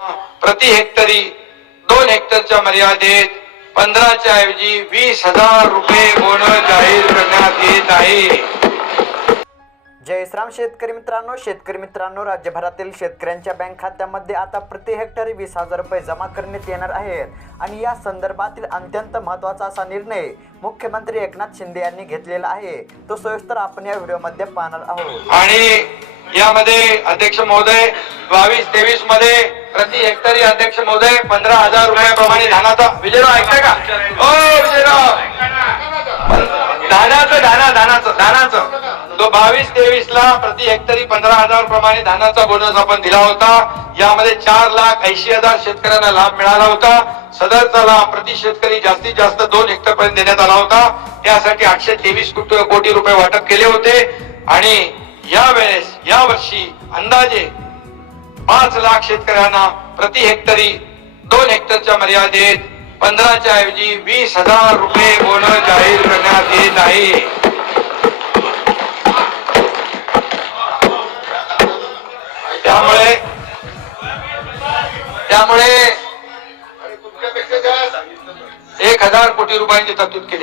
प्रति हेक्टरी दोन हेक्टरच्या मर्यादेत पंधराच्या ऐवजी वीस हजार रुपये बोनस जाहीर करण्यात येत आहे. जय श्राम शेतकरी मित्रांनो शेतकरी मित्रांनो राज्यभरातील शेतकऱ्यांच्या बँक खात्यामध्ये आता प्रति हेक्टरी वीस हजार रुपये जमा करण्यात येणार आहेत. आणि या संदर्भातील अत्यंत महत्त्वाचा असा निर्णय मुख्यमंत्री एकनाथ शिंदे यांनी घेतलेला आहे. तो सविस्तर आपण या व्हिडिओमध्ये पाहणार आहोत. आणि यामध्ये अध्यक्ष महोदय बावीस तेवीसमध्ये प्रति हेक्टरी अध्यक्ष महोदय पंधरा हजार रुपयाप्रमाणे धानाचा. विजयराव ऐकता का? ओ विजयराव. धानाचं धाना धानाचं धानाचं. तो बावीस तेवीस ला प्रति हेक्टरी पंधरा हजार प्रमाणे धानाचा बोनस आपण दिला होता. यामध्ये चार लाख ऐंशी हजार शेतकऱ्यांना लाभ मिळाला होता. सदरचा लाभ प्रति शेतकरी जास्तीत जास्त दोन हेक्टर पर्यंत देण्यात आला होता. त्यासाठी आठशे तेवीस कोटी रुपये वाटप केले होते. आणि या वेळेस या वर्षी अंदाजे पाच लाख शेतकऱ्यांना प्रति हेक्टरी दोन हेक्टरच्या मर्यादेत पंधराच्या ऐवजी वीस हजार रुपये बोनस जाहीर करण्यात येत आहे. त्यामुळे त्यामुळे एक हजार कोटी रुपयांची तरतूद केली.